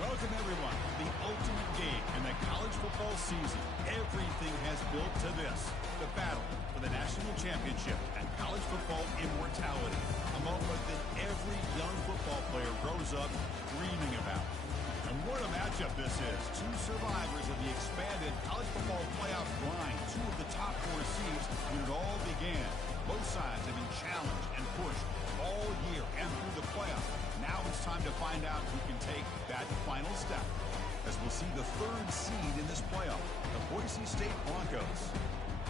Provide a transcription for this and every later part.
Welcome, everyone, to the ultimate game in the college football season. Everything has built to this, the battle for the national championship and college football immortality, a moment that every young football player grows up dreaming about. And what a matchup this is. Two survivors of the expanded college football playoff grind, two of the top four seeds when it all began. Both sides have been challenged and pushed all year and through the playoff. Now it's time to find out who can take that final step, as we'll see the third seed in this playoff, the Boise State Broncos,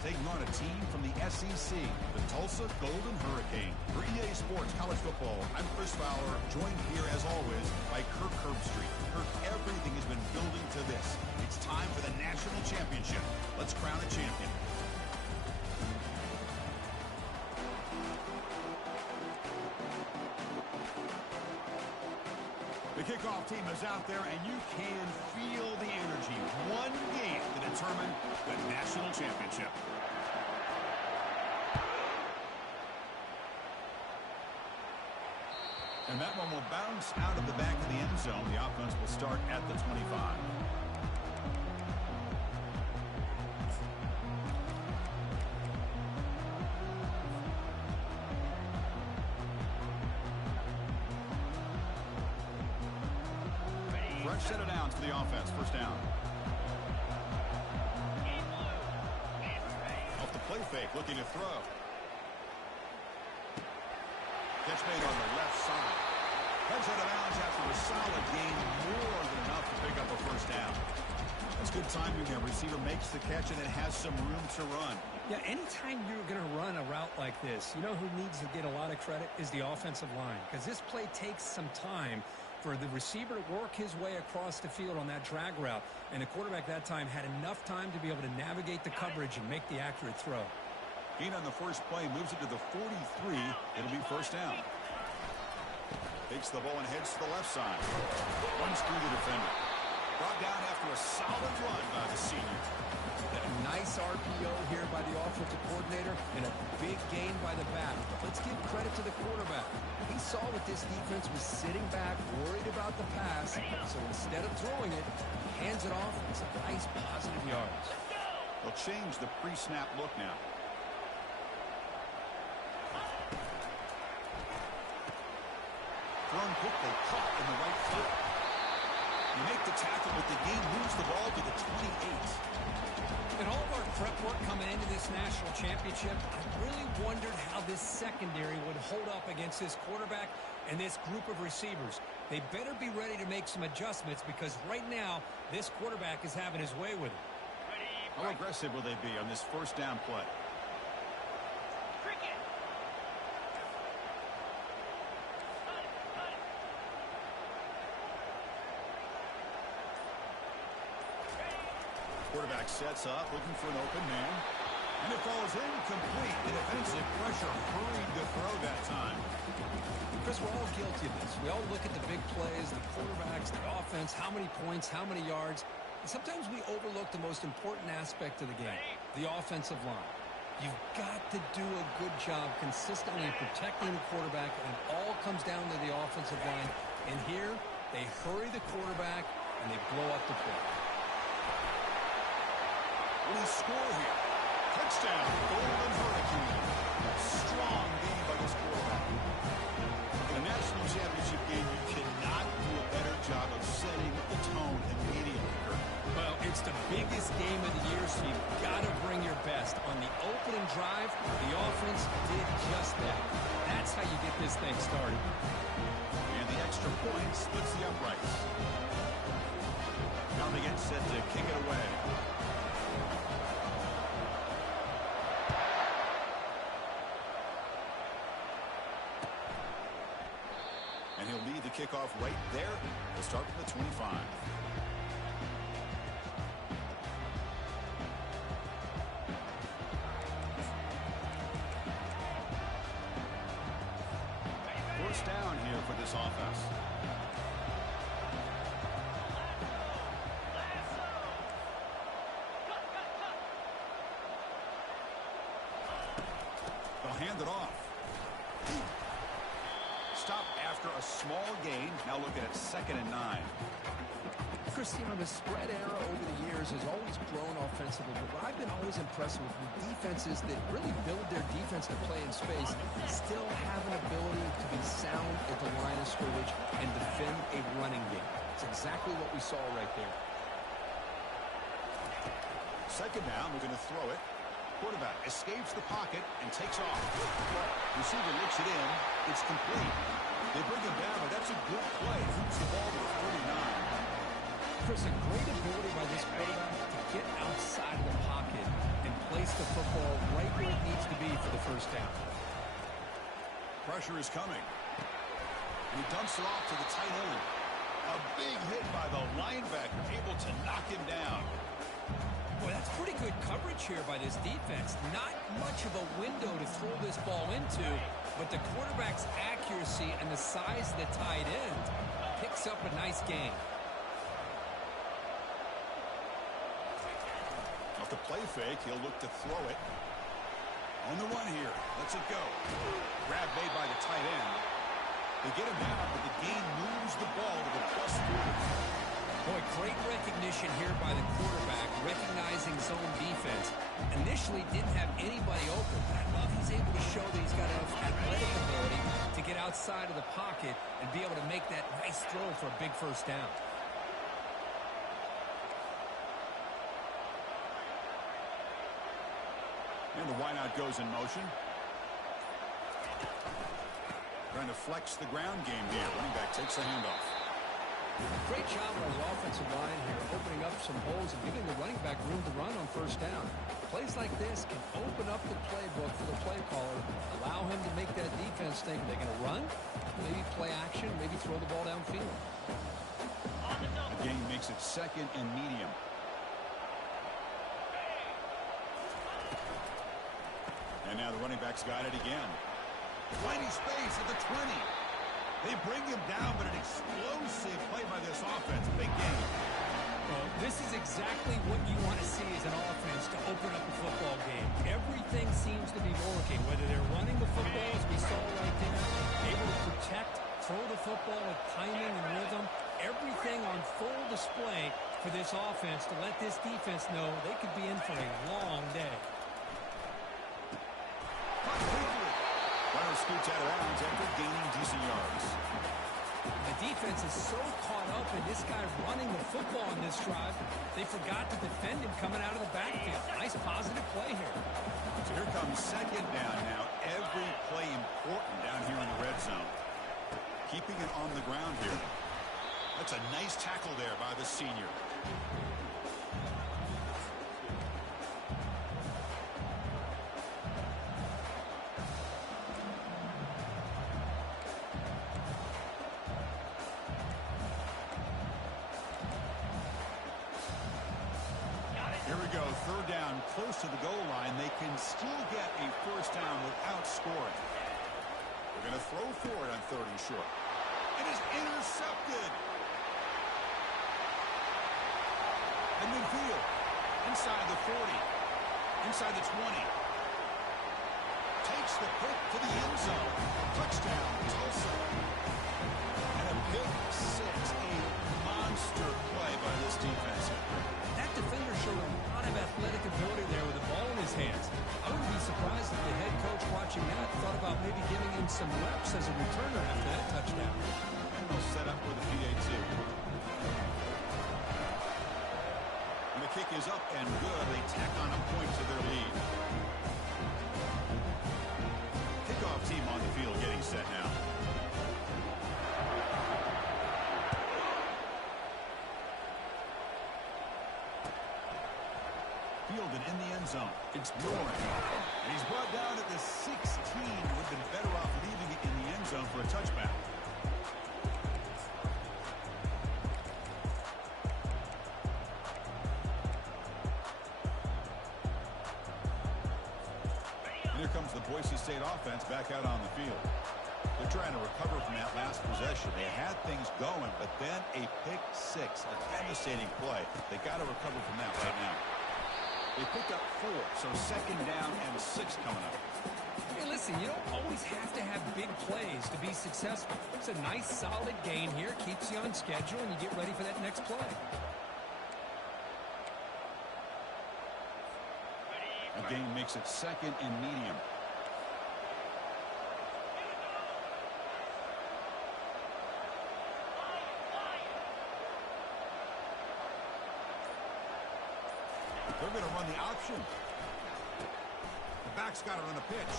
taking on a team from the SEC, the Tulsa Golden Hurricane. For EA Sports College Football, I'm Chris Fowler, joined here as always by Kirk Herbstreit. Kirk, everything has been building to this. It's time for the national championship. Let's crown a champion. The kickoff team is out there, and you can feel the energy. One game to determine the national championship. And that one will bounce out of the back of the end zone. The offense will start at the 25. Set it down to the offense. First down. Off the play fake, looking to throw. Catch made on the left side. Heads out of bounds after a solid gain, more than enough to pick up a first down. That's good timing there. Receiver makes the catch and it has some room to run. Yeah, anytime you're going to run a route like this, you know who needs to get a lot of credit is the offensive line, because this play takes some time for the receiver to work his way across the field on that drag route. And the quarterback that time had enough time to be able to navigate the coverage and make the accurate throw. Gain on the first play, moves it to the 43. It'll be first down. Takes the ball and heads to the left side. Runs through the defender. Brought down after a solid run by the senior. A nice RPO here by the offensive coordinator and a big gain by the back. Let's give credit to the quarterback. He saw what this defense was sitting back, worried about the pass, so instead of throwing it, he hands it off. It's a nice positive yards. They'll change the pre-snap look now. Thrown quickly, caught in the right foot. You make the tackle, but the game moves the ball to the 28. In all of our prep work coming into this national championship, I really wondered how this secondary would hold up against this quarterback and this group of receivers. They better be ready to make some adjustments, because right now, this quarterback is having his way with it. How aggressive will they be on this first down play? Quarterback sets up, looking for an open man. And it falls incomplete. The defensive pressure hurried the throw that time. Chris, we're all guilty of this. We all look at the big plays, the quarterbacks, the offense, how many points, how many yards. And sometimes we overlook the most important aspect of the game, the offensive line. You've got to do a good job consistently protecting the quarterback, and it all comes down to the offensive line. And here, they hurry the quarterback, and they blow up the play. What do you score here? Touchdown, Golden Hurricane. Strong game by this quarterback. In a national championship game, you cannot do a better job of setting the tone immediately. Well, it's the biggest game of the year, so you've got to bring your best. On the opening drive, the offense did just that. That's how you get this thing started. And the extra point splits the uprights. Now they get set to kick it away. And he'll lead the kickoff right there. We'll start from the 25. First down here for this offense. They'll hand it off. Stop after a small gain. Now looking at 2nd and 9. Christian, the spread era over the years has always grown offensively, but what I've been always impressed with defenses that really build their defense to play in space still have an ability to be sound at the line of scrimmage and defend a running game. It's exactly what we saw right there. Second down, we're going to throw it. Quarterback escapes the pocket and takes off. Receiver looks it in. It's complete. They bring him down, but that's a good play. Moves the ball to the 49. Chris, a great ability by this quarterback to get outside of the pocket and place the football right where it needs to be for the first down. Pressure is coming. He dumps it off to the tight end. A big hit by the linebacker, able to knock him down. Boy, that's pretty good coverage here by this defense. Not much of a window to throw this ball into, but the quarterback's accuracy and the size of the tight end picks up a nice gain. Off the play fake, he'll look to throw it. On the run here, lets it go. Grab made by the tight end. They get him down, but the gain moves the ball to the +40. Boy, great recognition here by the quarterback, recognizing zone defense. Initially didn't have anybody open, but I love he's able to show that he's got enough athletic ability to get outside of the pocket and be able to make that nice throw for a big first down. And the wideout goes in motion. Trying to flex the ground game here. Running back takes the handoff. Great job on his offensive line here, opening up some holes and giving the running back room to run on first down. Plays like this can open up the playbook for the play caller, allow him to make that defense think they're going to run, maybe play action, maybe throw the ball downfield. The game makes it second and medium. And now the running back's got it again. Plenty space at the 20. They bring him down, but an explosive play by this offense. Big game. Well, this is exactly what you want to see as an offense to open up a football game. Everything seems to be working, whether they're running the football, as we saw right there, able to protect, throw the football with timing and rhythm. Everything on full display for this offense to let this defense know they could be in for a long day. Runner scoots out of bounds after gaining decent yards. The defense is so caught up in this guy running the football in this drive, they forgot to defend him coming out of the backfield. Nice positive play here. So here comes second down now. Every play important down here in the red zone. Keeping it on the ground here. That's a nice tackle there by the senior. Here we go, third down, close to the goal line. They can still get a first down without scoring. They're going to throw for it on 3rd and short. It is intercepted. And midfield, inside the 40, inside the 20. Takes the pick to the end zone. Touchdown, Tulsa. And a big 6, a monster play by this defense. That defender showed a lot of athletic ability there with the ball in his hands. I wouldn't be surprised if the head coach watching that thought about maybe giving him some reps as a returner after that touchdown. And they'll set up with a PAT. And the kick is up and good. They tack on a point to their lead. Kickoff team on the field getting set now. Fielded in the end zone. It's Warren. And he's brought down at the 16. Would have been better off leaving it in the end zone for a touchback. And here comes the Boise State offense back out on the field. They're trying to recover from that last possession. They had things going, but then a pick 6, a devastating play. They got to recover from that right now. They picked up 4, so second down and 6 coming up. Hey, listen, you don't always have to have big plays to be successful. It's a nice, solid gain here, keeps you on schedule, and you get ready for that next play. gain makes it 2nd and medium. They're going to run the option. The back's got it on the pitch.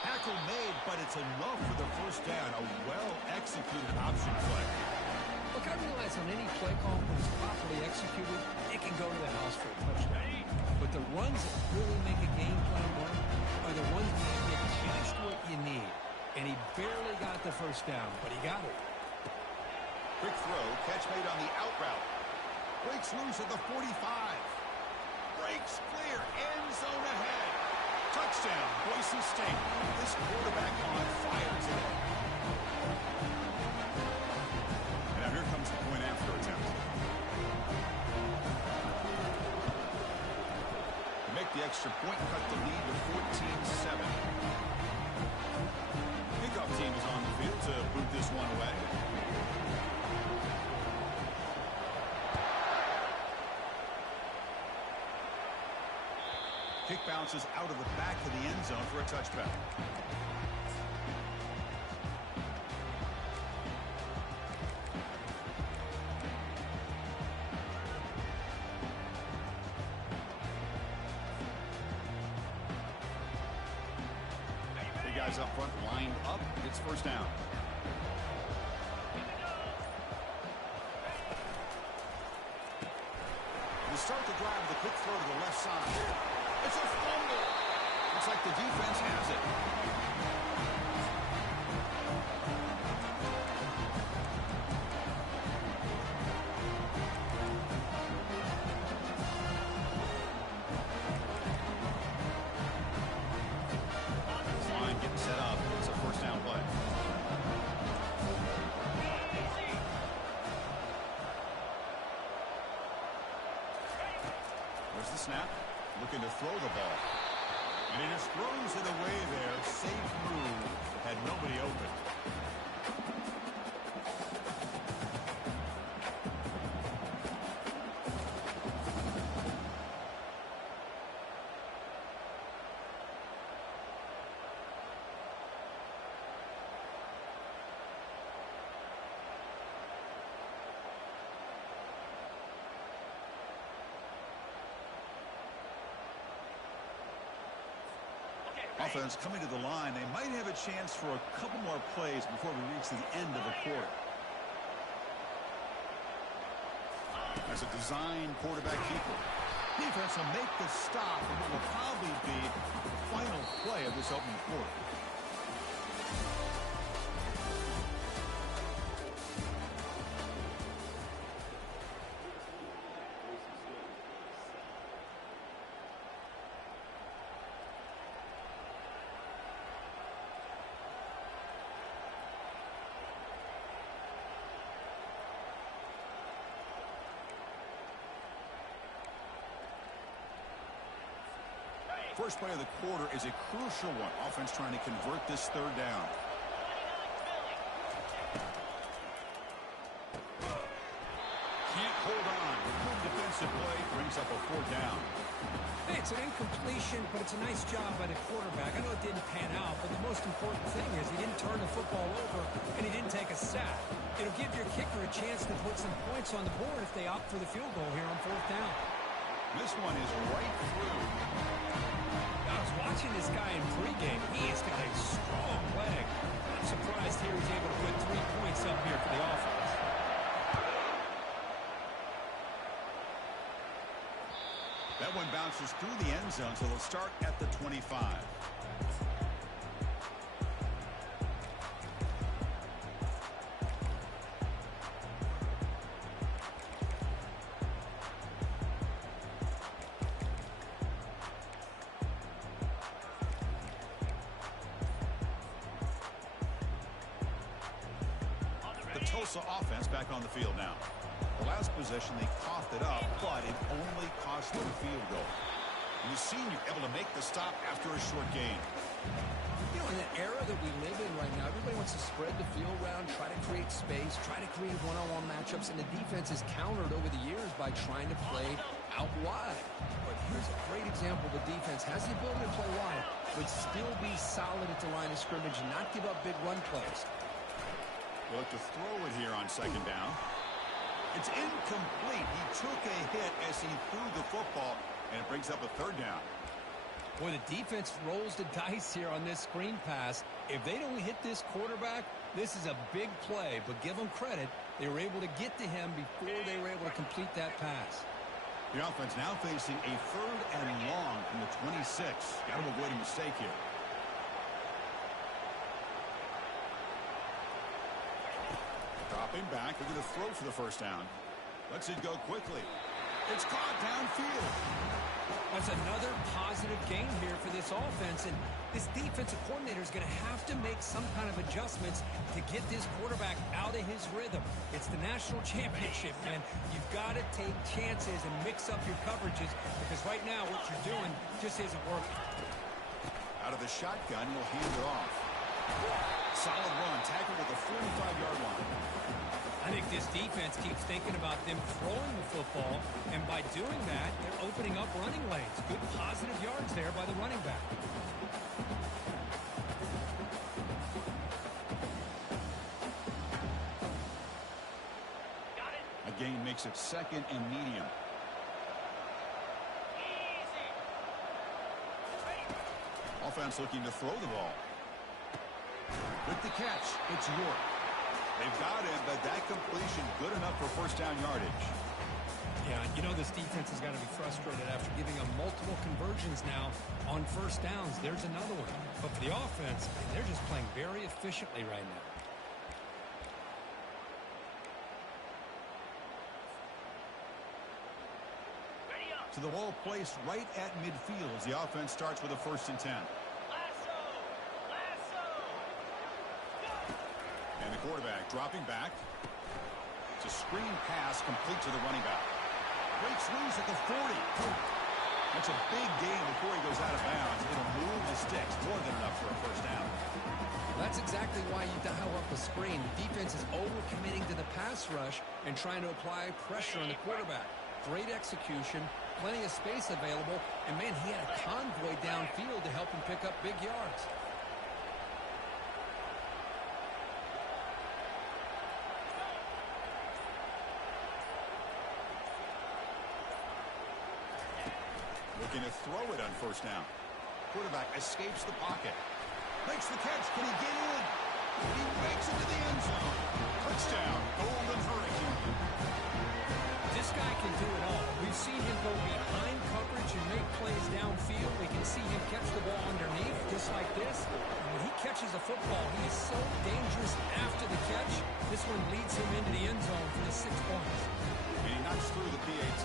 Tackle made, but it's enough for the first down. A well-executed option play. Look, I realize on any play call, when it's properly executed, it can go to the house for a touchdown. But the runs that really make a game plan work are the ones that get just what you need. And he barely got the first down, but he got it. Quick throw, catch made on the out route. Breaks loose at the 45. Breaks clear, end zone ahead. Touchdown, Boise State. This quarterback on fire today. And now here comes the point after attempt. To make the extra point, cut the lead to 14-7. Kickoff team is on the field to boot this one away. Kick bounces out of the back of the end zone for a touchback. The guys up front lined up. It's first down. To start the drive with a quick throw to the left side. It's a fumble. Looks like the defense has it. Offensive line getting set up. It's a first down play. There's the snap. Looking to throw the ball. And he just throws it away there. Safe move. Had nobody open. Offense coming to the line. They might have a chance for a couple more plays before we reach the end of the quarter. As a design quarterback keeper. Defense will make the stop and what will probably be the final play of this opening quarter. First play of the quarter is a crucial one. Offense trying to convert this third down. Can't hold on. Good defensive play brings up a fourth down. Hey, it's an incompletion, but it's a nice job by the quarterback. I know it didn't pan out, but the most important thing is he didn't turn the football over and he didn't take a sack. It'll give your kicker a chance to put some points on the board if they opt for the field goal here on fourth down. This one is right through. I was watching this guy in pregame. He has got a strong leg. I'm surprised here he's able to put 3 points up here for the offense. That one bounces through the end zone, so they'll start at the 25. Tulsa offense back on the field now. The last possession, they coughed it up, but it only cost them a field goal. And the senior able to make the stop after a short gain. You know, in the era that we live in right now, everybody wants to spread the field around, try to create space, try to create one-on-one matchups, and the defense is countered over the years by trying to play out wide. But here's a great example. The defense has the ability to play wide, but still be solid at the line of scrimmage and not give up big run plays. Look to throw it here on second down. It's incomplete. He took a hit as he threw the football, and it brings up a third down. Boy, the defense rolls the dice here on this screen pass. If they don't hit this quarterback, this is a big play. But give them credit. They were able to get to him before they were able to complete that pass. The offense now facing a third and long from the 26. Got to avoid a mistake here. Dropping back. They're going to throw for the first down. Lets it go quickly. It's caught downfield. That's another positive gain here for this offense, and this defensive coordinator is going to have to make some kind of adjustments to get this quarterback out of his rhythm. It's the national championship, man. You've got to take chances and mix up your coverages, because right now what you're doing just isn't working. Out of the shotgun, he'll hand it off. Solid run, tackled at the 45-yard line. I think this defense keeps thinking about them throwing the football, and by doing that, they're opening up running lanes. Good positive yards there by the running back. A gain makes it second and medium. Offense looking to throw the ball. With the catch, it's York. They've got him, but that completion good enough for first down yardage. Yeah, you know this defense has got to be frustrated after giving them multiple conversions now on first downs. There's another one. But for the offense, they're just playing very efficiently right now. To the ball placed right at midfield as the offense starts with a 1st and 10. And the quarterback dropping back. It's a screen pass complete to the running back. Breaks loose at the 40. That's a big gain before he goes out of bounds. It'll move the sticks more than enough for a first down. That's exactly why you dial up the screen. The defense is overcommitting to the pass rush and trying to apply pressure on the quarterback. Great execution, plenty of space available, and man, he had a convoy downfield to help him pick up big yards. Looking to throw it on first down. Quarterback escapes the pocket. Makes the catch. Can he get in? He makes it to the end zone. Touchdown, Golden Hurricane. This guy can do it all. We've seen him go behind coverage and make plays downfield. We can see him catch the ball underneath, just like this. And when he catches a football, he is so dangerous after the catch. This one leads him into the end zone for the 6 points. And he knocks through the PAT.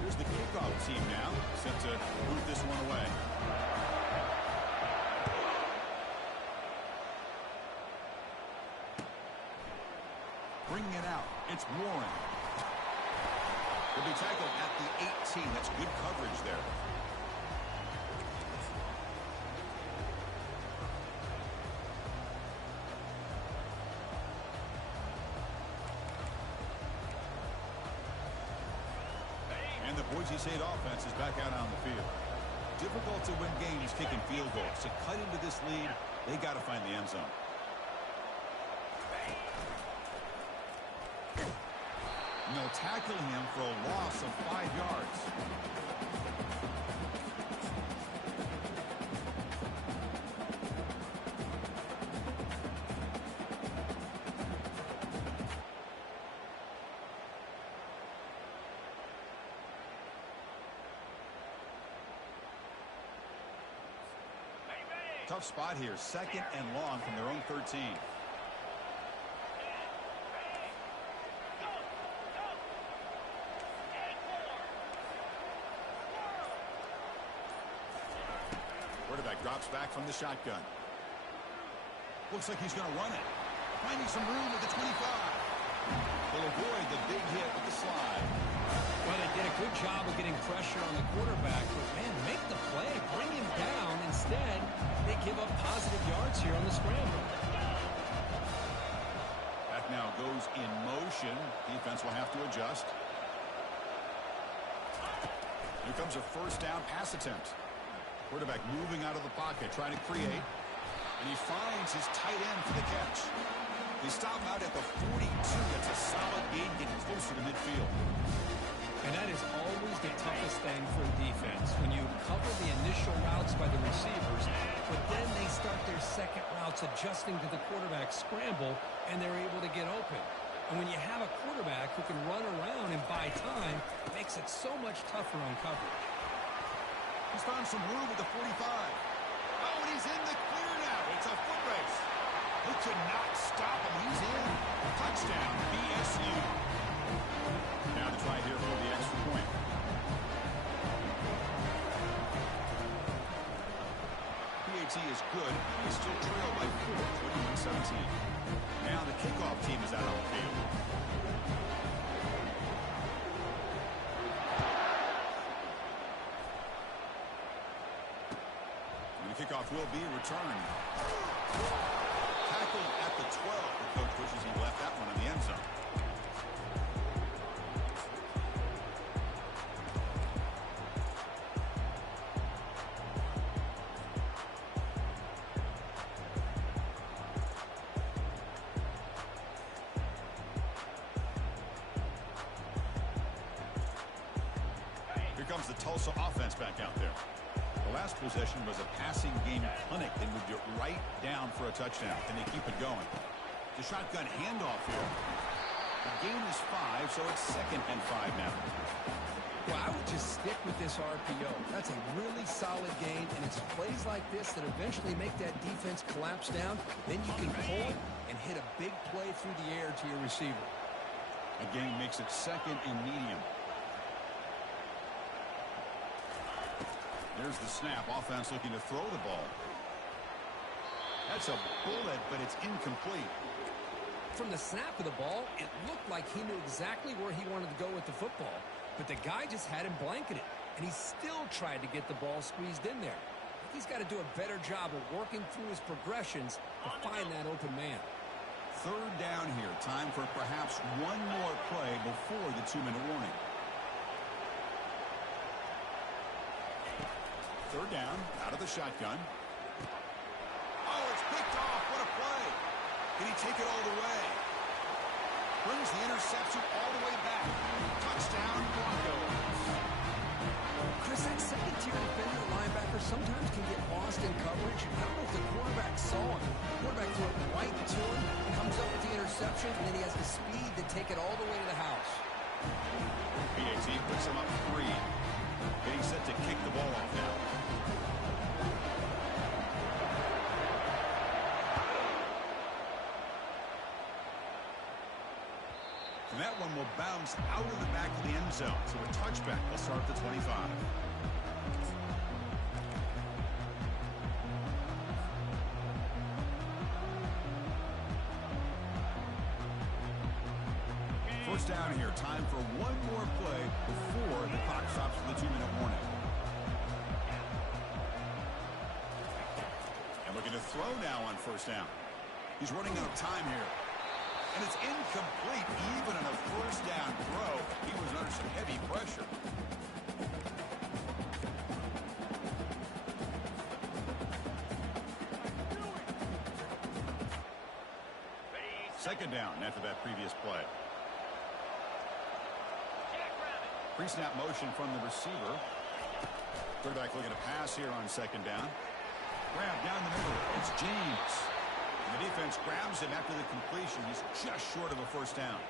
Here's the kickoff team now, set to move this one away. Bringing it out, it's Warren. He'll be tackled at the 18. That's good coverage there. And the Boise State offense is back out on the field. Difficult to win games kicking field goals. To cut into this lead, they got to find the end zone. And they'll tackle him for a loss of 5 yards. Tough spot here, 2nd and long from their own 13. Quarterback drops back from the shotgun. Looks like he's going to run it. Finding some room at the 25. He'll avoid the big hit with the slide. Well, they did a good job of getting pressure on the quarterback, but man, make the play, bring him down, here on the scramble. That now goes in motion. Defense will have to adjust. Here comes a first down pass attempt. Quarterback moving out of the pocket, trying to create. And he finds his tight end for the catch. They stop him out at the 42. That's a solid gain, getting closer to midfield. And that is always the toughest thing for a defense, when you cover the initial routes by the receivers, but then they start their second routes adjusting to the quarterback scramble, and they're able to get open. And when you have a quarterback who can run around and buy time, it makes it so much tougher on coverage. He's found some room at the 45. Oh, and he's in the clear now. It's a foot race. They could not stop him. He's in. Touchdown, BSU. Now the try here for the extra point. PAT is good. They still trail by 4, 21-17. Now the kickoff team is out on the field. And the kickoff will be returned. Tackled at the 12. The coach wishes he left that one in the end zone. Here comes the Tulsa offense back out there. The last possession was a passing game clinic. They moved it right down for a touchdown, and they keep it going. The shotgun handoff here. The game is 5, so it's 2nd and 5 now. Well, I would just stick with this RPO. That's a really solid game, and it's plays like this that eventually make that defense collapse down. Then you can pull it and hit a big play through the air to your receiver. Again, makes it 2nd and medium. There's the snap. Offense looking to throw the ball. That's a bullet, but it's incomplete. From the snap of the ball, it looked like he knew exactly where he wanted to go with the football. But the guy just had him blanketed, and he still tried to get the ball squeezed in there. He's got to do a better job of working through his progressions to find that open man. 3rd down here. Time for perhaps one more play before the 2-minute warning. 3rd down, out of the shotgun. Oh, it's picked off. What a play. Can he take it all the way? Brings the interception all the way back. Touchdown, Broncos. Chris, that second-tier defender linebacker sometimes can get lost in coverage. I don't know if the quarterback saw him. The quarterback threw it right to him, comes up with the interception, and then he has the speed to take it all the way to the house. PAT puts him up 3. Getting set to kick the ball off now. And that one will bounce out of the back of the end zone. So a touchback will start at the 25. First down here. Time for one more play before the clock stops for the 2-minute warning. And looking to throw now on first down. He's running out of time here. And it's incomplete. Even on a first down throw, he was under some heavy pressure. Second down after that previous play. Pre-snap motion from the receiver. Quarterback looking to pass here on second down. Grab down the middle. It's James. And the defense grabs him after the completion. He's just short of a first down.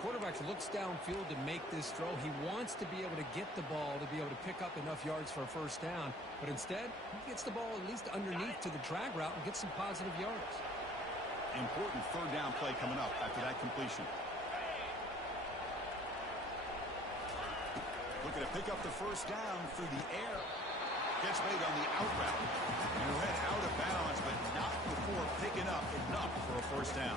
Quarterback looks downfield to make this throw. He wants to be able to get the ball to be able to pick up enough yards for a first down. But instead, he gets the ball at least underneath to the drag route and gets some positive yards. Important third down play coming up after that completion. Looking to pick up the first down through the air. Gets made on the out route. And head out of bounds, but not before picking up enough for a first down.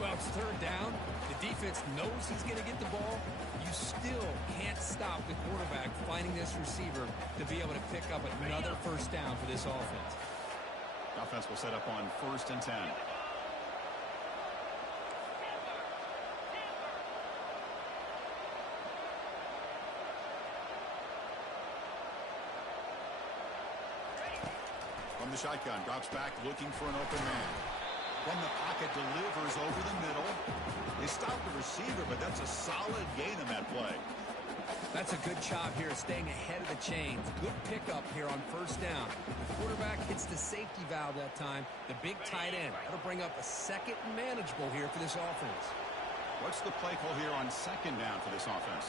Well, it's third down. The defense knows he's going to get the ball. You still can't stop the quarterback finding this receiver to be able to pick up another first down for this offense. Offense will set up on 1st and 10. From the shotgun, drops back looking for an open man. From the pocket, delivers over the middle. They stopped the receiver, but that's a solid gain in that play. That's a good job here, staying ahead of the chains. Good pickup here on 1st down. The quarterback hits the safety valve that time. The big tight end. That'll bring up a 2nd and manageable here for this offense. What's the play call here on 2nd down for this offense?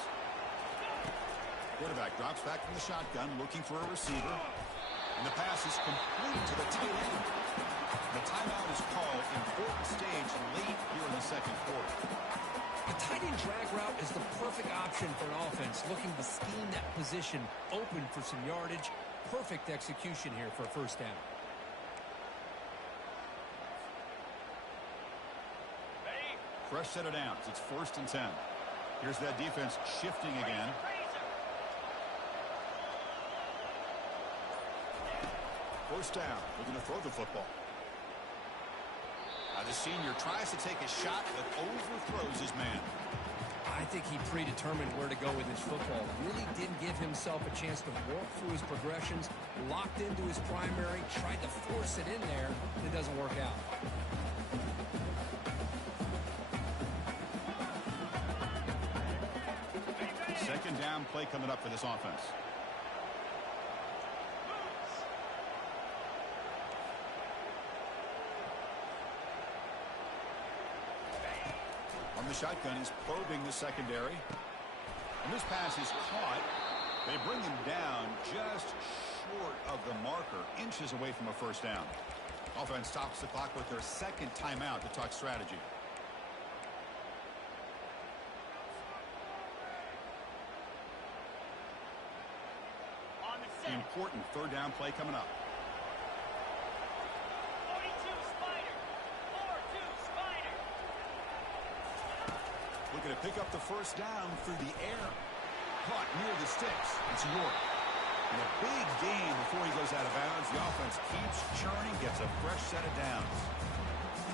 Quarterback drops back from the shotgun, looking for a receiver. And the pass is complete to the tight end. The timeout is called. Important stage late here in the 2nd quarter. The tight end drag route is the perfect option for an offense looking to scheme that position open for some yardage. Perfect execution here for a 1st down. Fresh set of downs. It's 1st and 10. Here's that defense shifting again. First down. Looking to throw the football. Now the senior tries to take a shot, but overthrows his man. I think he predetermined where to go with his football. Really didn't give himself a chance to work through his progressions. Locked into his primary, tried to force it in there, and it doesn't work out. Second down play coming up for this offense. On the shotgun, he's probing the secondary. And this pass is caught. They bring him down just short of the marker, inches away from a 1st down. Offense stops the clock with their 2nd timeout to talk strategy. Important 3rd down play coming up. 42 Spider. 4-2 Spider. Looking to pick up the 1st down through the air. Caught near the sticks. It's York. And a big gain before he goes out of bounds. The offense keeps churning, gets a fresh set of downs.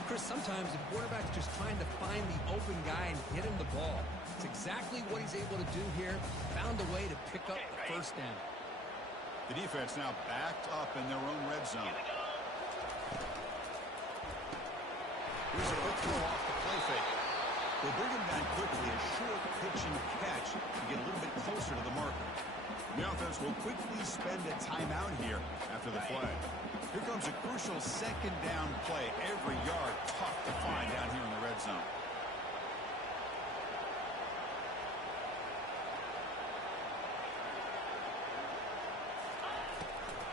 Chris, sometimes the quarterback's just trying to find the open guy and hit him the ball. It's exactly what he's able to do here. Found a way to pick up the 1st down. The defense now backed up in their own red zone. Here's a quick throw off the play fake. They bring him down quickly, a short pitch and catch to get a little bit closer to the marker. The offense will quickly spend a timeout here after the play. Here comes a crucial 2nd down play. Every yard tough to find down here in the red zone.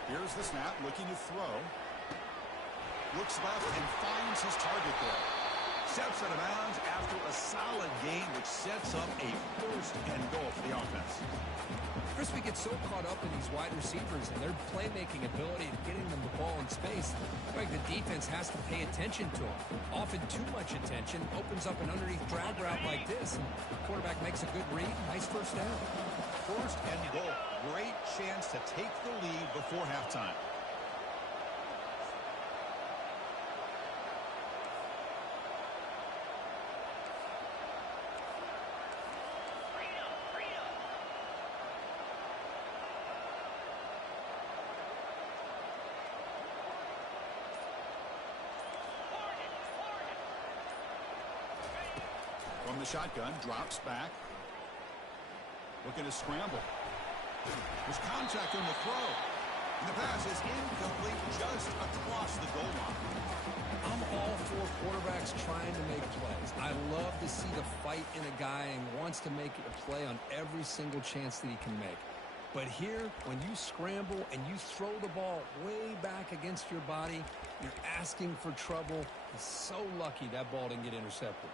Here's the snap, looking to throw. Looks left and finds his target there. Steps out of bounds after a solid gain, which sets up a 1st and goal for the offense. Chris, we get so caught up in these wide receivers and their playmaking ability and getting them the ball in space. Like the defense has to pay attention to them. Often too much attention opens up an underneath drag route like this, and the quarterback makes a good read. Nice 1st down. 1st and goal. Great chance to take the lead before halftime. From the shotgun, drops back. Looking to scramble. There's contact on the throw. And the pass is incomplete just across the goal line. I'm all for quarterbacks trying to make plays. I love to see the fight in a guy and wants to make a play on every single chance that he can make. But here, when you scramble and you throw the ball way back against your body, you're asking for trouble. He's so lucky that ball didn't get intercepted.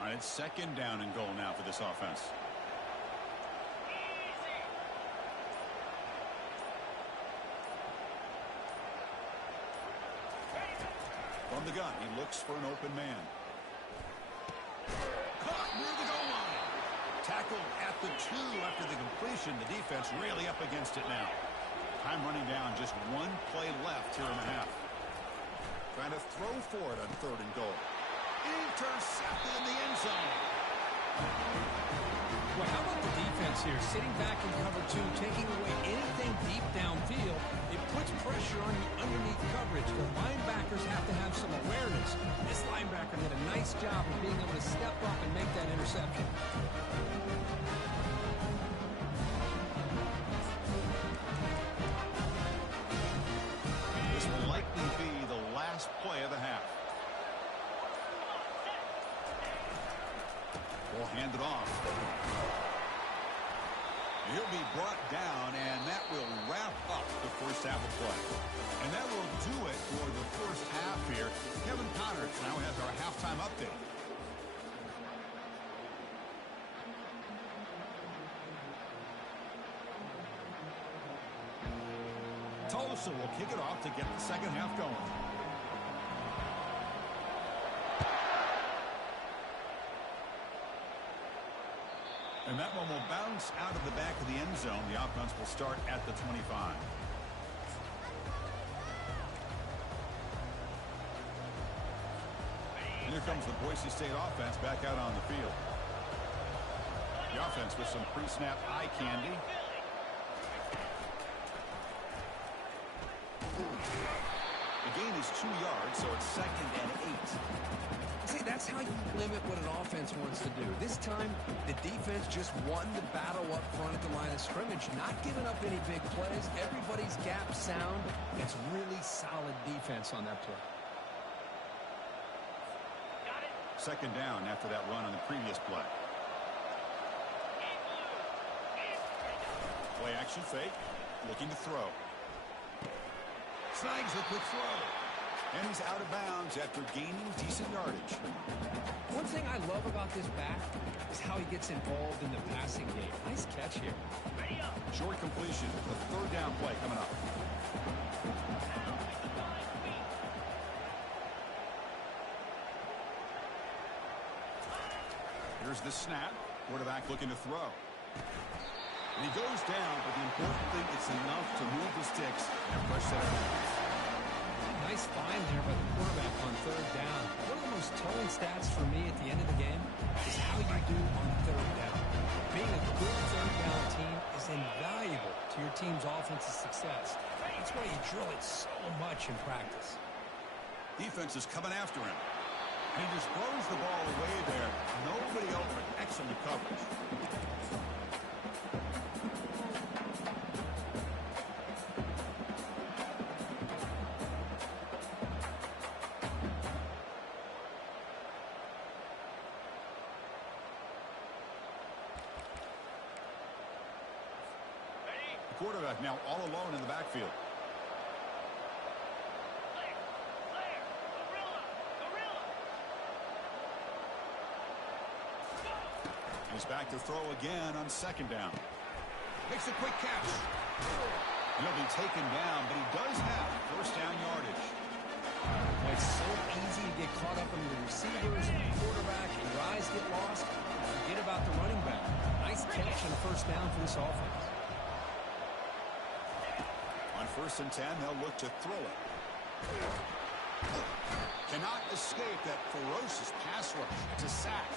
All right, it's 2nd down and goal now for this offense. From the gun, he looks for an open man. Caught near the goal line. Tackled at the 2 after the completion. The defense really up against it now. Time running down, just one play left here in the half. Trying to throw for it on 3rd and goal. Intercepted in the end zone. Well, how about the defense here? Sitting back in cover 2, taking away anything deep downfield. It puts pressure on the underneath coverage. The linebackers have to have some awareness. This linebacker did a nice job of being able to step up and make that interception. This will likely be the last play of the half. Ball handed off. He'll be brought down, and that will wrap up the first half of play. And that will do it for the first half here. Kevin Connors now has our halftime update. Tulsa will kick it off to get the second half going. And that one will bounce out of the back of the end zone. The offense will start at the 25. And here comes the Boise State offense back out on the field. The offense with some pre-snap eye candy. The gain is 2 yards, so it's 2nd and 8. See, that's how you limit what an offense wants to do. This time, the defense just won the battle up front at the line of scrimmage, not giving up any big plays. Everybody's gap sound. It's really solid defense on that play. Got it. 2nd down after that run on the previous play. Play action fake, looking to throw. Snags the quick throw. And he's out of bounds after gaining decent yardage. One thing I love about this back is how he gets involved in the passing game. Nice catch here. Ready up. Short completion, the 3rd down play coming up. Here's the snap. Quarterback looking to throw. And he goes down, but the important thing, it's enough to move the sticks and push that out. Nice find there by the quarterback on 3rd down. One of the most telling stats for me at the end of the game is how you do on 3rd down. Being a good 3rd down team is invaluable to your team's offensive success. That's why you drill it so much in practice. Defense is coming after him. And he just throws the ball away there. Nobody open. Excellent coverage. Quarterback now all alone in the backfield. Clear. Gorilla. He's back to throw again on 2nd down. Makes a quick catch. He'll be taken down, but he does have 1st down yardage. It's so easy to get caught up in the receivers and the quarterback, and your eyes get lost. Forget about the running back. Nice catch and a 1st down for this offense. On 1st and 10, they'll look to throw it. Cannot escape that ferocious pass rush. It's a sack.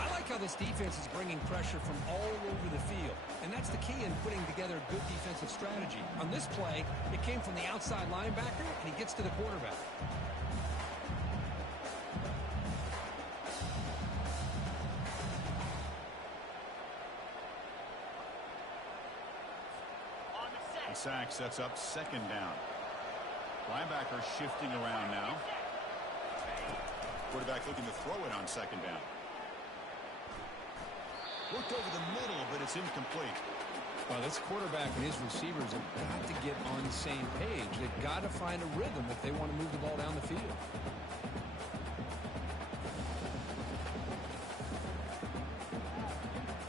I like how this defense is bringing pressure from all over the field, and that's the key in putting together a good defensive strategy. On this play, it came from the outside linebacker, and he gets to the quarterback. On the set. The sack sets up 2nd down. Linebacker shifting around now. Quarterback looking to throw it on 2nd down. Looked over the middle, but it's incomplete. Well, this quarterback and his receivers have got to get on the same page. They've got to find a rhythm if they want to move the ball down the field.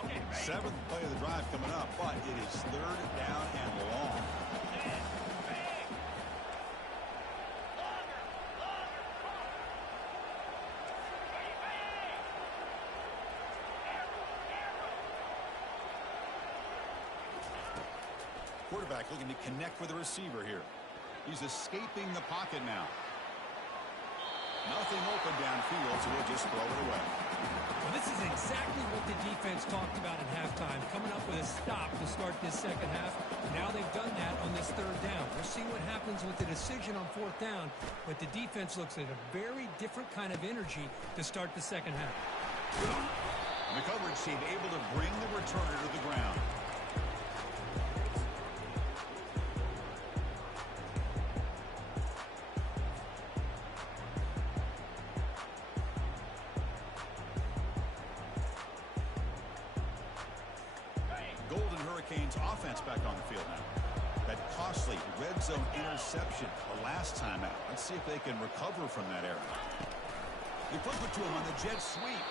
Okay, ready. 7th play of the drive coming up, but it is 3rd down and long. quarterback looking to connect with the receiver here. He's escaping the pocket now. Nothing open downfield, so he'll just throw it away. Well, this is exactly what the defense talked about at halftime, coming up with a stop to start this second half. Now they've done that on this third down. We'll see what happens with the decision on fourth down, but the defense looks at a very different kind of energy to start the second half. And the coverage team able to bring the returner to the ground. Golden Hurricanes offense back on the field now. That costly red zone interception the last time out. Let's see if they can recover from that error. They flip it to him on the jet sweep.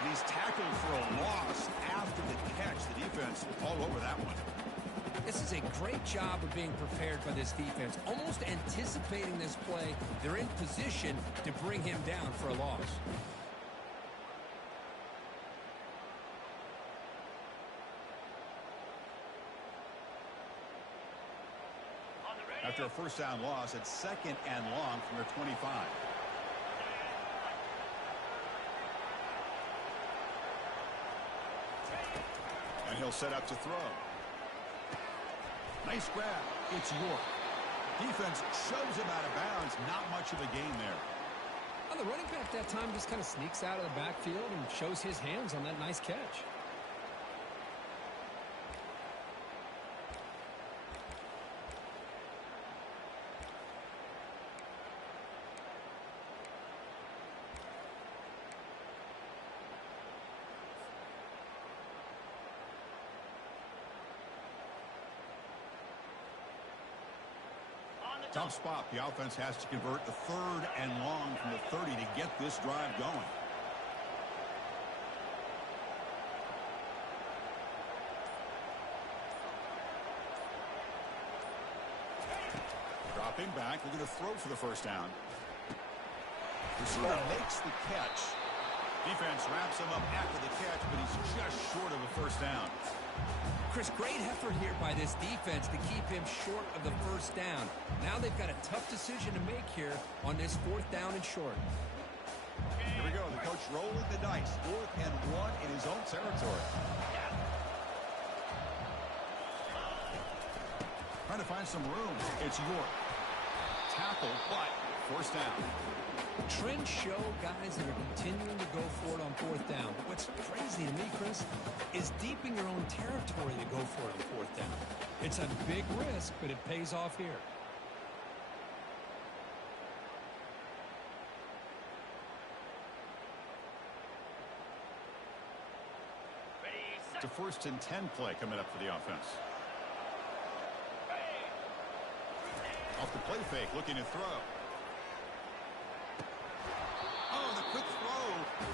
And he's tackled for a loss after the catch. The defense all over that one. This is a great job of being prepared by this defense, almost anticipating this play. They're in position to bring him down for a loss. After a first down loss, it's second and long from their 25. And he'll set up to throw. Nice grab. It's York. Defense shoves him out of bounds. Not much of a gain there. Well, the running back that time just kind of sneaks out of the backfield and shows his hands on that nice catch. Tough spot. The offense has to convert the third and long from the 30 to get this drive going. Dropping back. We're going to throw for the first down. Receiver makes the catch. Defense wraps him up after the catch, but he's just short of a first down. Chris, great effort here by this defense to keep him short of the first down. Now they've got a tough decision to make here on this fourth down and short. Here we go. The coach rolling the dice. 4th and 1 in his own territory. Trying to find some room. It's York. Tackle, but first down. Trends show guys that are continuing to go for it on fourth down. But what's crazy to me, Chris, is deep in your own territory to go for it on fourth down. It's a big risk, but it pays off here. It's a 1st and 10 play coming up for the offense. Off the play fake, looking to throw. Oh, the quick throw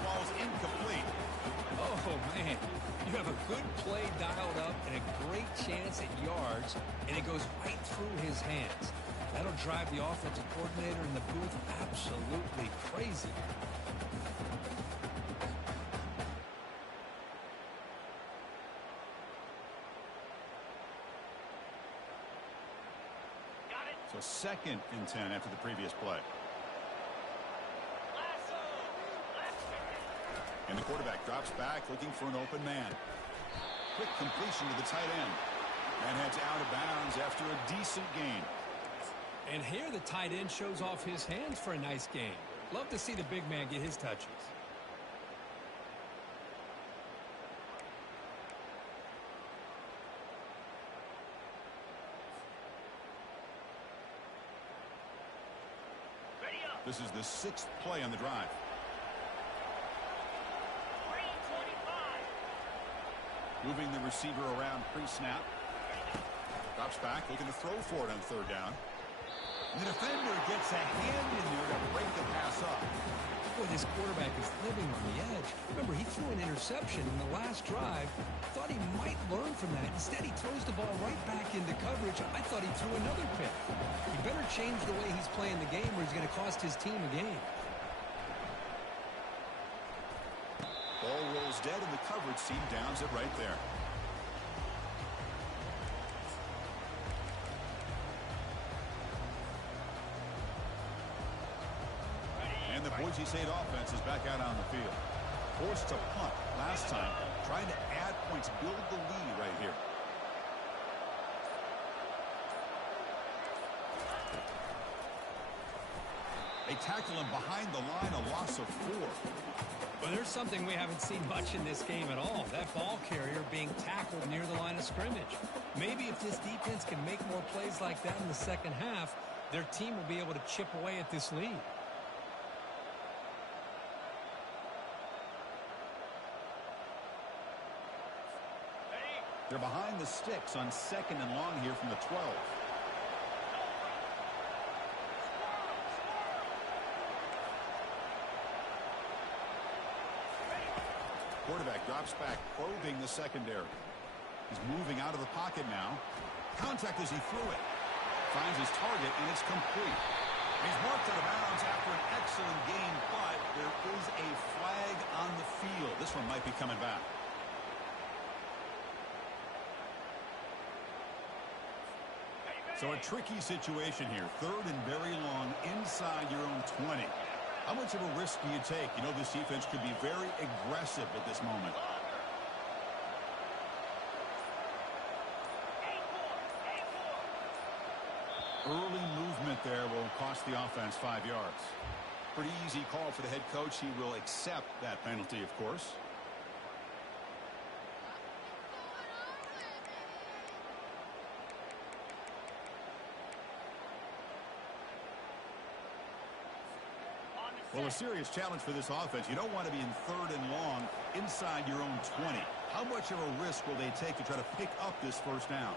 falls incomplete. Oh, man. You have a good play dialed up and a great chance at yards, and it goes right through his hands. That'll drive the offensive coordinator in the booth absolutely crazy. So 2nd and 10 after the previous play. And the quarterback drops back looking for an open man. Quick completion to the tight end. And heads out of bounds after a decent gain. And here the tight end shows off his hands for a nice gain. Love to see the big man get his touches. This is the 6th play on the drive. Moving the receiver around pre-snap. Drops back, looking to throw for it on 3rd down. And the defender gets a hand in there to break the pass up. Boy, this quarterback is living on the edge. Remember, he threw an interception in the last drive. Thought he might learn from that. Instead, he throws the ball right back into coverage. I thought he threw another pick. He better change the way he's playing the game or he's going to cost his team a game. Ball rolls dead, and the coverage team downs it right there. Boise State offense is back out on the field. Forced to punt last time, trying to add points, build the lead right here. They tackle him behind the line, a loss of 4. Well, there's something we haven't seen much in this game at all. That ball carrier being tackled near the line of scrimmage. Maybe if this defense can make more plays like that in the second half, their team will be able to chip away at this lead. They're behind the sticks on 2nd and long here from the 12. Quarterback drops back, probing the secondary. He's moving out of the pocket now. Contact as he threw it. Finds his target, and it's complete. He's marked out of bounds after an excellent game, but there is a flag on the field. This one might be coming back. So a tricky situation here. 3rd and very long inside your own 20. How much of a risk do you take? You know, this defense could be very aggressive at this moment. Early movement there will cost the offense 5 yards. Pretty easy call for the head coach. He will accept that penalty, of course. Well, a serious challenge for this offense. You don't want to be in 3rd and long inside your own 20. How much of a risk will they take to try to pick up this first down?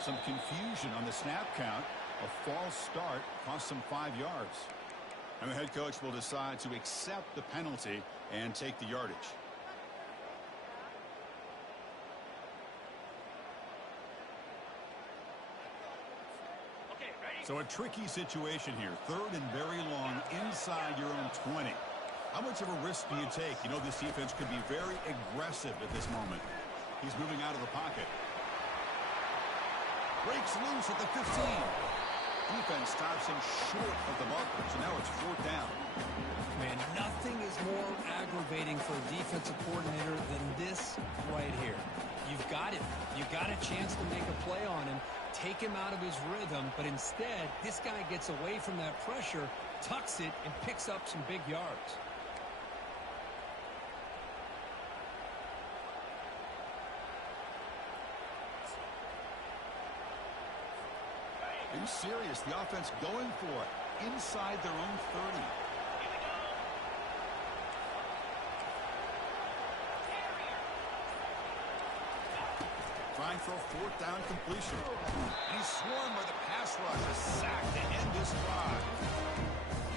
Some confusion on the snap count. A false start cost them 5 yards. And the head coach will decide to accept the penalty and take the yardage. So a tricky situation here. 3rd and very long inside your own 20. How much of a risk do you take? You know, this defense could be very aggressive at this moment. He's moving out of the pocket. Breaks loose at the 15. Defense stops him short of the marker, so now it's 4th down. Man, nothing is more aggravating for a defensive coordinator than this right here. You've got him. You've got a chance to make a play on him, take him out of his rhythm, but instead, this guy gets away from that pressure, tucks it, and picks up some big yards. Are you serious? The offense going for it inside their own 30. Trying for a 4th down completion. And he's swarmed by the pass rush. A sack to end this drive.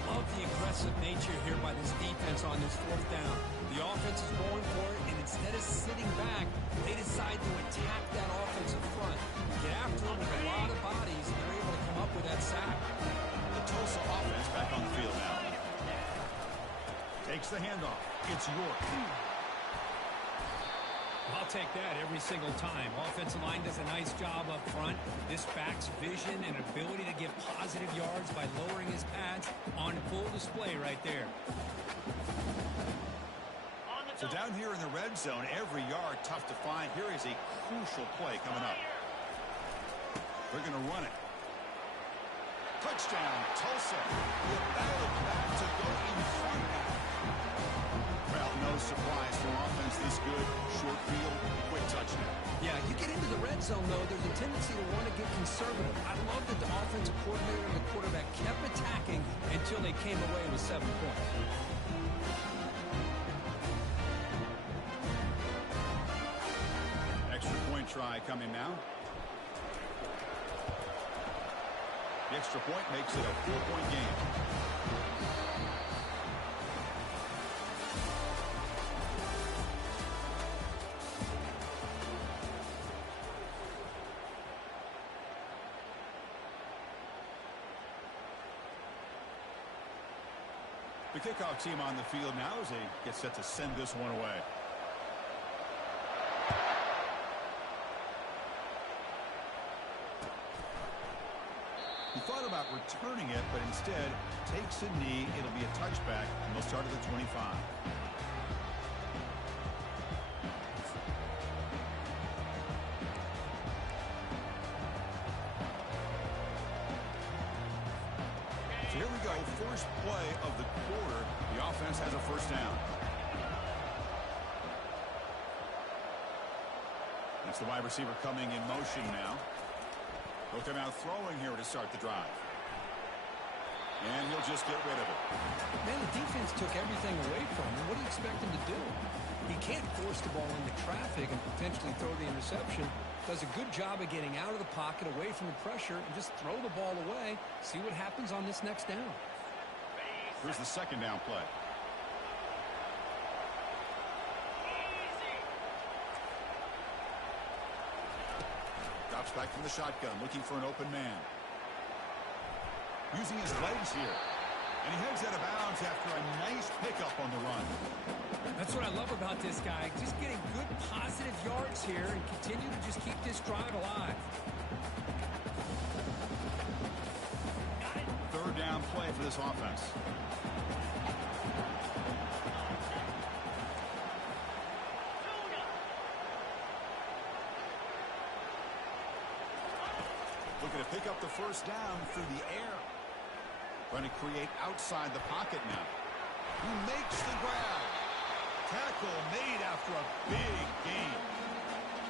Love the aggressive nature here by this defense on this 4th down. The offense is going for it, and instead of sitting back, they decide to attack that offensive front. Get after them with a lot of bodies, and they're able to come up with that sack. The Tulsa offense back on the field now. Takes the handoff. It's York. I'll take that every single time. Offensive line does a nice job up front. This back's vision and ability to get positive yards by lowering his pads on full display right there. So down here in the red zone, every yard tough to find. Here is a crucial play coming up. They're going to run it. Touchdown, Tulsa. The battle back to go in front. Well, no surprise for offense this good. Short field, quick touchdown. Yeah, you get into the red zone, though, there's a tendency to want to get conservative. I love that the offensive coordinator and the quarterback kept attacking until they came away with 7 points. Extra point try coming now. The extra point makes it a 4-point game. The kickoff team on the field now as they get set to send this one away. He thought about returning it, but instead takes a knee. It'll be a touchback, and they'll start at the 25. So here we go, first play of the quarter. The offense has a first down. That's the wide receiver coming in motion now. He'll come out throwing here to start the drive. And he'll just get rid of it. Man, the defense took everything away from him. What do you expect him to do? He can't force the ball into traffic and potentially throw the interception. Does a good job of getting out of the pocket, away from the pressure, and just throw the ball away. See what happens on this next down. Here's the second down play. Drops back from the shotgun, looking for an open man. Using his legs here. And he heads out of bounds after a nice pickup on the run. That's what I love about this guy. Just getting good positive yards here and continue to just keep this drive alive. Third down play for this offense. Looking to pick up the first down through the air. Trying to create outside the pocket now. He makes the grab. Tackle made after a big gain.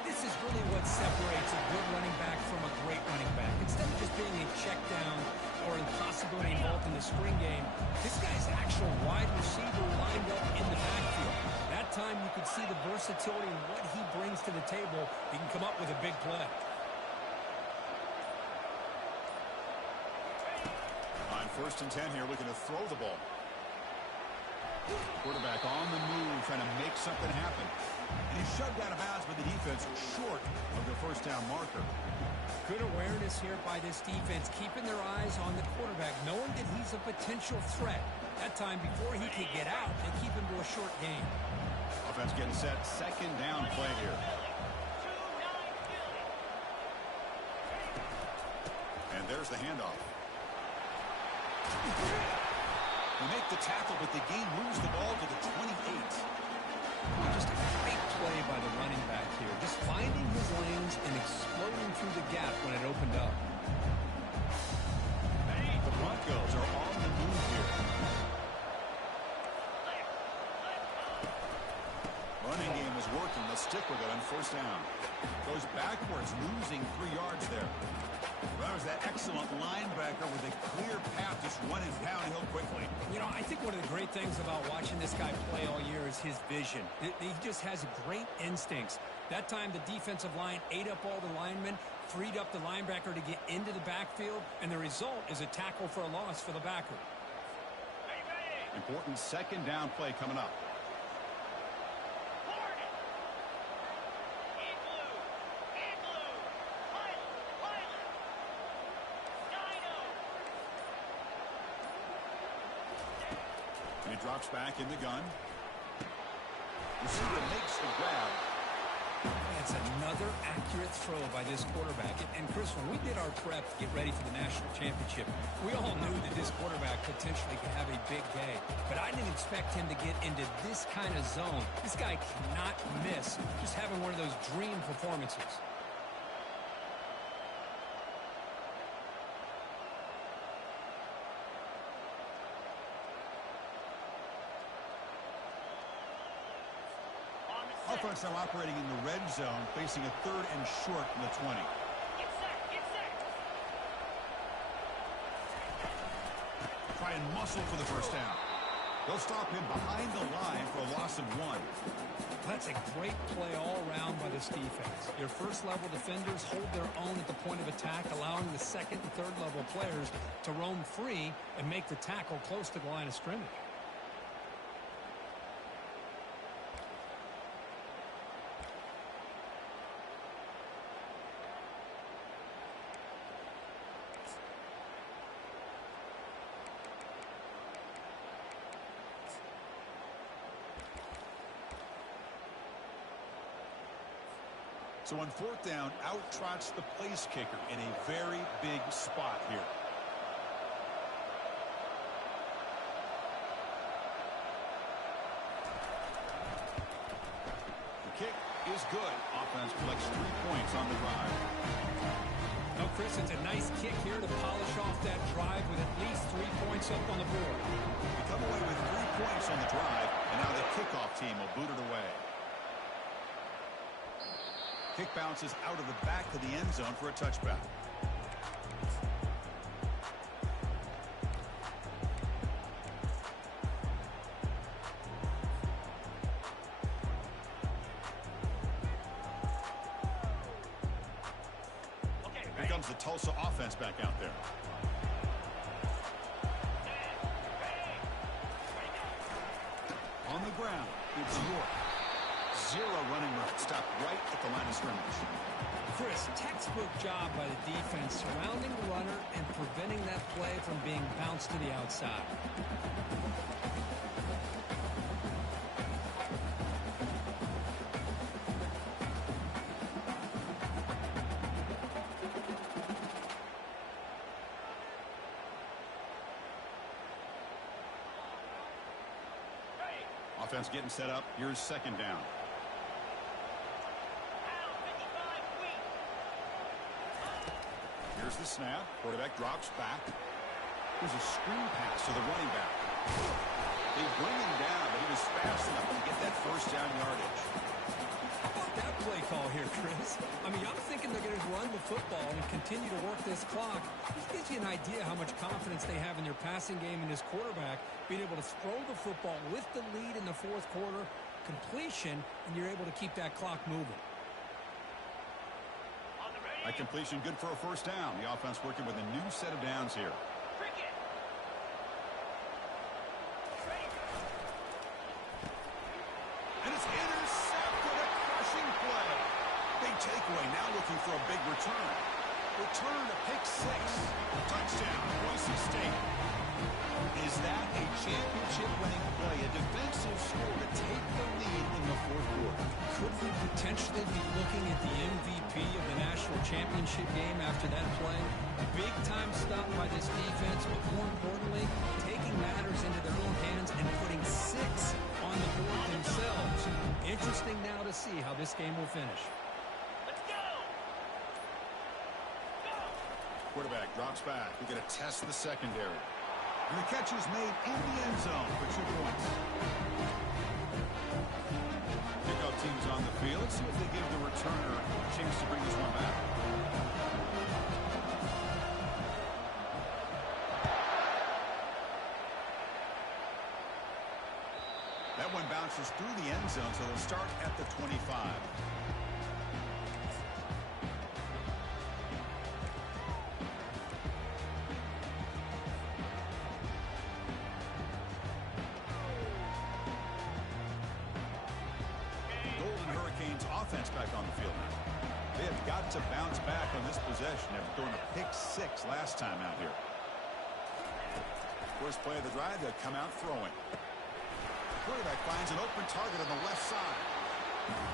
This is really what separates a good running back from a great running back. Instead of just being a check down or impossibility involved in the screen game, this guy's actual wide receiver lined up in the backfield. That time you could see the versatility and what he brings to the table. He can come up with a big play. On 1st and 10 here, looking to throw the ball. Quarterback on the move, trying to make something happen. And he's shoved out of bounds by the defense, short of the first down marker. Good awareness here by this defense, keeping their eyes on the quarterback, knowing that he's a potential threat. That time, before he could get out, they keep him to a short gain. Offense getting set, second down play here. And there's the handoff. They make the tackle, but the game moves the ball to the 28. Just a great play by the running back here. Just finding his lanes and exploding through the gap when it opened up. The Broncos are on the move here. Running game is working. They'll stick with it on first down. Goes backwards, losing 3 yards there. That was that excellent linebacker with a clear path, just running downhill quickly. You know, I think one of the great things about watching this guy play all year is his vision. He just has great instincts. That time, the defensive line ate up all the linemen, freed up the linebacker to get into the backfield, and the result is a tackle for a loss for the backer. Important second down play coming up. And he drops back in the gun. Receiver makes the grab. That's another accurate throw by this quarterback. And Chris, when we did our prep to get ready for the national championship, we all knew that this quarterback potentially could have a big day. But I didn't expect him to get into this kind of zone. This guy cannot miss. Just having one of those dream performances. Offense now operating in the red zone, facing a 3rd and short from the 20. Get set, get set. Try and muscle for the first down. They'll stop him behind the line for a loss of 1. That's a great play all around by this defense. Your first-level defenders hold their own at the point of attack, allowing the second and third-level players to roam free and make the tackle close to the line of scrimmage. So on 4th down, out trots the place kicker in a very big spot here. is good. Offense collects 3 points on the drive. No, Chris, it's a nice kick here to polish off that drive with at least 3 points up on the board. They come away with 3 points on the drive, and now the kickoff team will boot it away. Kick bounces out of the back of the end zone for a touchback. Here comes the Tulsa offense back out there. On the ground, it's York. 0 running room. Stopped right at the line of scrimmage. Chris, textbook job by the defense surrounding the runner and preventing that play from being bounced to the outside. Offense getting set up. Here's second down. Here's the snap. Quarterback drops back. Here's a screen pass to the running back. They bring him down, but he was fast enough to get that first down yardage. How about that play call here, Chris? I mean, I'm thinking they're going to run the football and continue to work this clock. This gives you an idea how much confidence they have in their passing game and this quarterback being able to throw the football with the lead in the fourth quarter, completion, and you're able to keep that clock moving. That completion good for a first down. The offense working with a new set of downs here. And it's intercepted, a crushing play. Big takeaway, now looking for a big return. Return to pick 6. Touchdown, Boise State. Is that a championship-winning play, a defensive score to take the lead in the fourth quarter? Could we potentially be looking at the MVP of the national championship game after that play? A big-time stop by this defense, but more importantly, taking matters into their own hands and putting 6 on the board themselves. Interesting now to see how this game will finish. Let's go! Quarterback drops back. We're going to test the secondary. And the catch is made in the end zone for 2 points. Kickoff team's on the field. Let's see if they give the returner a chance to bring this one back. That one bounces through the end zone, so they'll start at the 25. Offense back on the field now. They have got to bounce back on this possession after throwing a pick 6 last time out here. First play of the drive, they'll come out throwing. Quarterback finds an open target on the left side.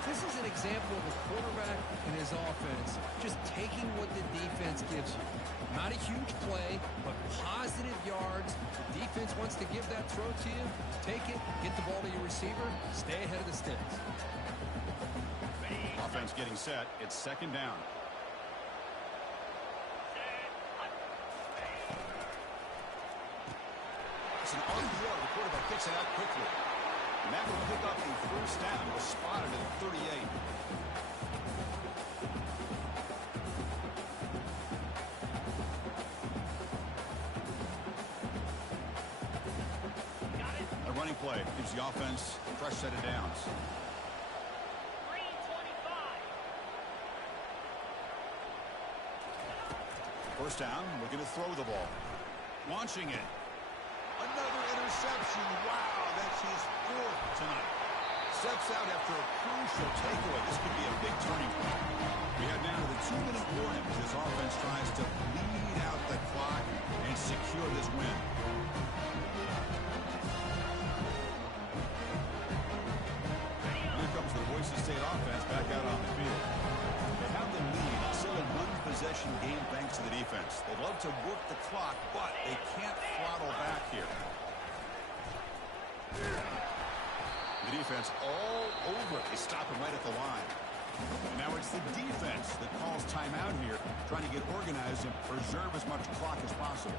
This is an example of a quarterback and his offense just taking what the defense gives you. Not a huge play, but positive yards. The defense wants to give that throw to you. Take it, get the ball to your receiver, stay ahead of the sticks. Offense getting set. It's second down. It's an RPO. The quarterback gets it out quickly. And that will pick up the first down. It was spotted at 38. A running play gives the offense a fresh set of downs. First down, looking to throw the ball. Launching it. Another interception. Wow, that's his 4th tonight. Steps out after a crucial takeaway. This could be a big turning point. We head down to the 2-minute warning as this offense tries to bleed out the clock and secure this win. Here comes the Boise State offense back out on the field. They have the lead. It's still a one-possession game thanks to the defense. They love to work the clock, but they can't throttle back here. The defense all over it. They stop him right at the line. And now it's the defense that calls timeout here, trying to get organized and preserve as much clock as possible.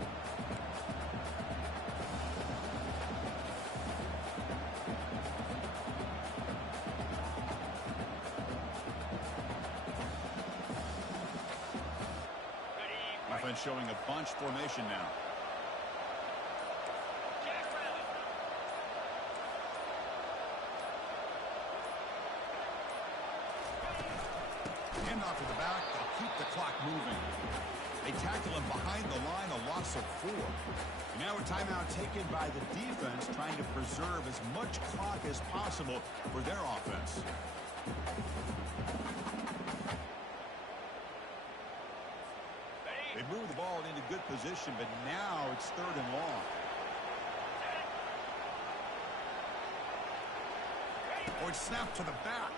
Offense showing a bunch formation now. Handoff to the back. They'll keep the clock moving. They tackle him behind the line, a loss of 4. And now a timeout taken by the defense, trying to preserve as much clock as possible for their offense. They move the ball into good position, but now it's 3rd and long. Or it's snapped to the back.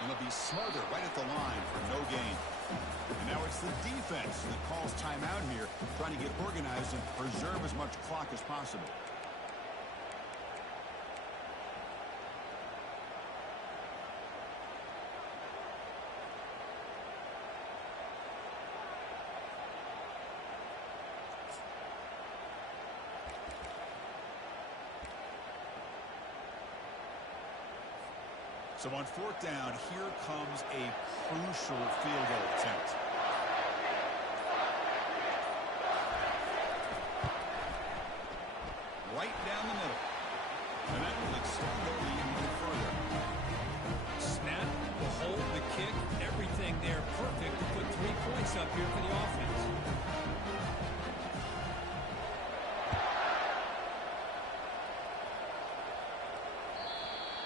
And it'll be Smother right at the line for no gain. And now it's the defense that calls timeout here, trying to get organized and preserve as much clock as possible. So on 4th down, here comes a crucial field goal attempt. Right down the middle. And that will extend the lead even further. Snap, the hold, the kick, everything there perfect to put 3 points up here for the offense.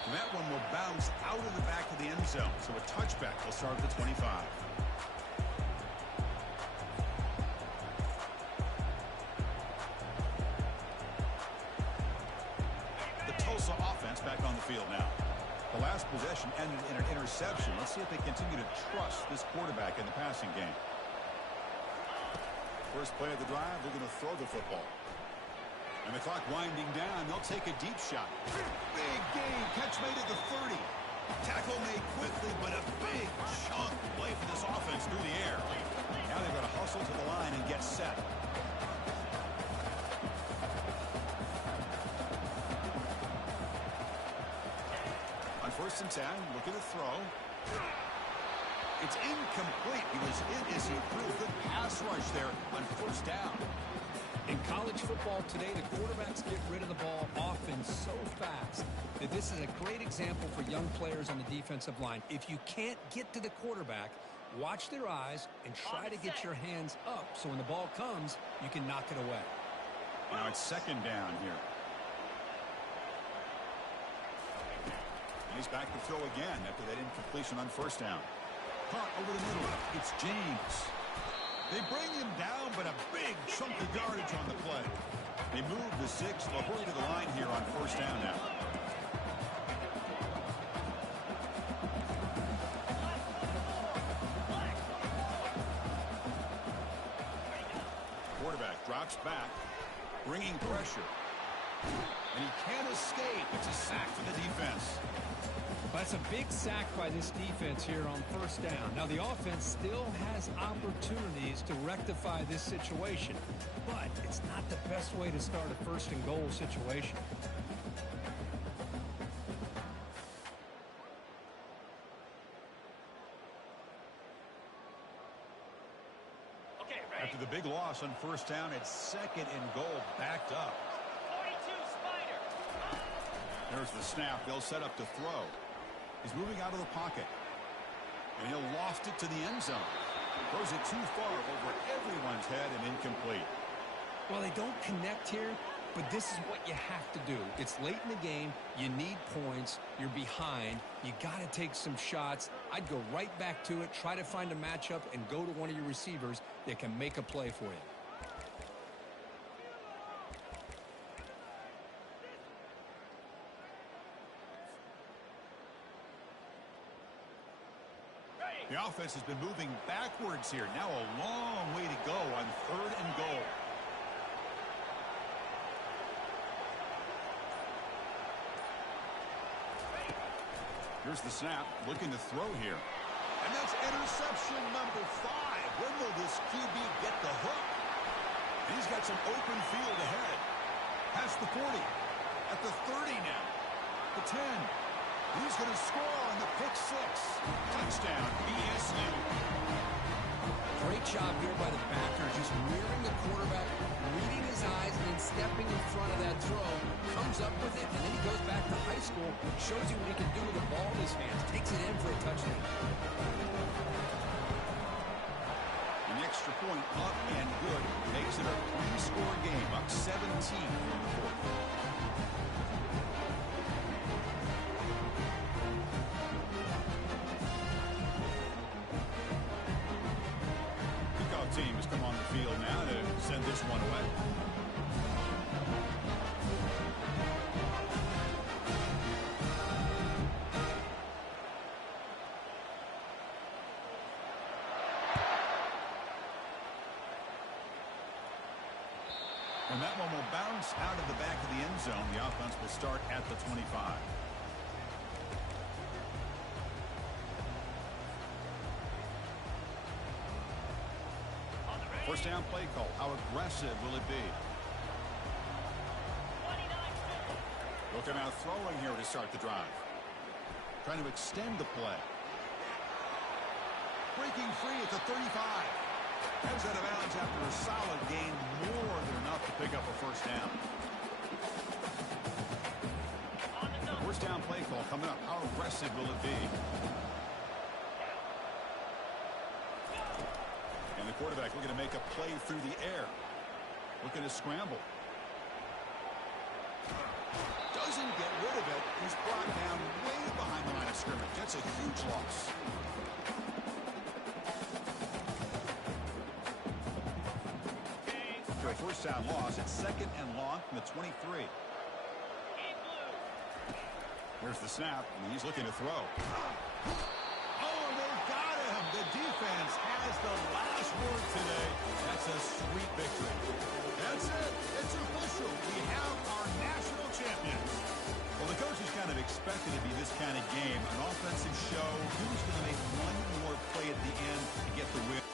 And that one will bounce out of the back of the end zone. So a touchback will start at the 25. The Tulsa offense back on the field now. The last possession ended in an interception. Let's see if they continue to trust this quarterback in the passing game. First play of the drive, they're going to throw the football. And the clock winding down. They'll take a deep shot. Big gain. Catch made at the 30. Tackle made quickly, but a big chunk play for this offense through the air. Now they've got to hustle to the line and get set. On 1st and 10, look at the throw. It's incomplete. He was in as he threw. Good pass rush there on 1st down. In college football today, the quarterbacks get rid of the ball often so fast that this is a great example for young players on the defensive line. If you can't get to the quarterback, watch their eyes and try to get your hands up so when the ball comes, you can knock it away. Now it's 2nd down here. He's back to throw again after that incompletion on 1st down. Caught over the middle. It's James. They bring him down, but a big chunk of yardage on the play. They move the 6. They'll hurry to the line here on 1st down now. Quarterback drops back, bringing pressure. And he can't escape. It's a sack for the defense. That's a big sack by this defense here on 1st down. Now, the offense still has opportunities to rectify this situation, but it's not the best way to start a 1st and goal situation. After the big loss on 1st down, it's 2nd and goal, backed up. 42, Spider. There's the snap. They'll set up to throw. He's moving out of the pocket. And he'll loft it to the end zone. Throws it too far over everyone's head and incomplete. Well, they don't connect here, but this is what you have to do. It's late in the game. You need points. You're behind. You got to take some shots. I'd go right back to it, try to find a matchup, and go to one of your receivers that can make a play for you. The offense has been moving backwards here. Now a long way to go on 3rd and goal. Here's the snap, looking to throw here. And that's interception number 5. When will this QB get the hook? He's got some open field ahead. Past the 40. At the 30 now. The 10. He's going to score on the pick 6. Touchdown, BSU. Great job here by the backer, just mirroring the quarterback, reading his eyes, and then stepping in front of that throw. Comes up with it, and then he goes back to high school, shows you what he can do with the ball in his hands, takes it in for a touchdown. An extra point up and good. Makes it a 3-score game, up 17 in the fourth. Kickoff team has come on the field now to send this one away. And that one will bounce out of the back of the end zone. The offense will start at the 25. First down play call. How aggressive will it be? Looking out throwing here to start the drive. Trying to extend the play. Breaking free at the 35. Heads out of bounds after a solid gain, more than enough to pick up a first down. First down play call coming up. How aggressive will it be? And the quarterback looking to make a play through the air. Looking to scramble. Doesn't get rid of it. He's brought down way behind the line of scrimmage. That's a huge loss. First down loss. It's 2nd and long from the 23. Here's the snap, and he's looking to throw. Oh, they got him. The defense has the last word today. That's a sweet victory. That's it. It's official. We have our national champions. Well, the coaches kind of expected it to be this kind of game. An offensive show. Who's going to make one more play at the end to get the win?